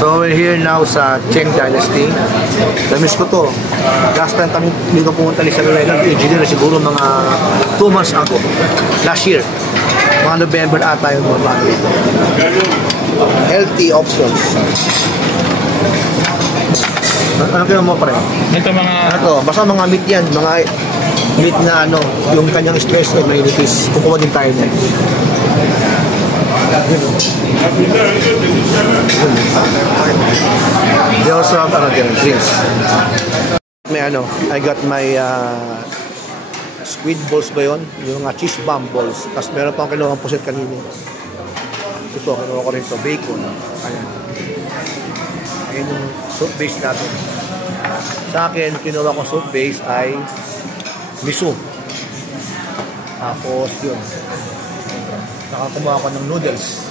So we're here now sa Cheng Dynasty. Namiss ko to. Last time kami dito pumunta ni Sir Leonard Engineer siguro mga 2 months ago. Last year. Mga November ata yung mga bago. Healthy options. Ano kayo mo pre? Ito mga... Ano to? Basta mga meat yan. Mga meat na ano, yung kanyang stress ay may nipis. Kukuha din tayo na. They also have drinks. May ano, I got my squid balls ba yun? Yung mga cheese bomb balls. Tapos meron pa akong kinuha ng pusit kanina. Ito, kinuha ko rin ito. Bacon. Ayan. Ayan yung soup base natin. Sa akin, kinuha ko soup base ay miso. Tapos yun. Nakakumuha ko ng noodles.